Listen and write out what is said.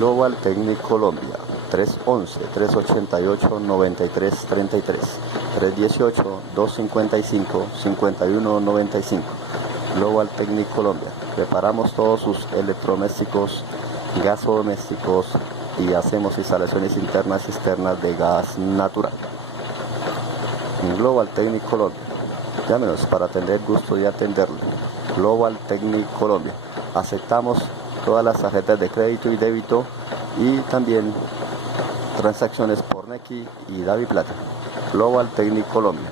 Global Technic Colombia, 311-388-9333, 318-255-5195. Global Technic Colombia. Reparamos todos sus electrodomésticos, gasodomésticos y hacemos instalaciones internas y externas de gas natural. En Global Technic Colombia. Llámenos para tener gusto y atenderle. Global Technic Colombia. Aceptamos todas las tarjetas de crédito y débito y también transacciones por Nequi y DaviPlata. Global Technic Colombia.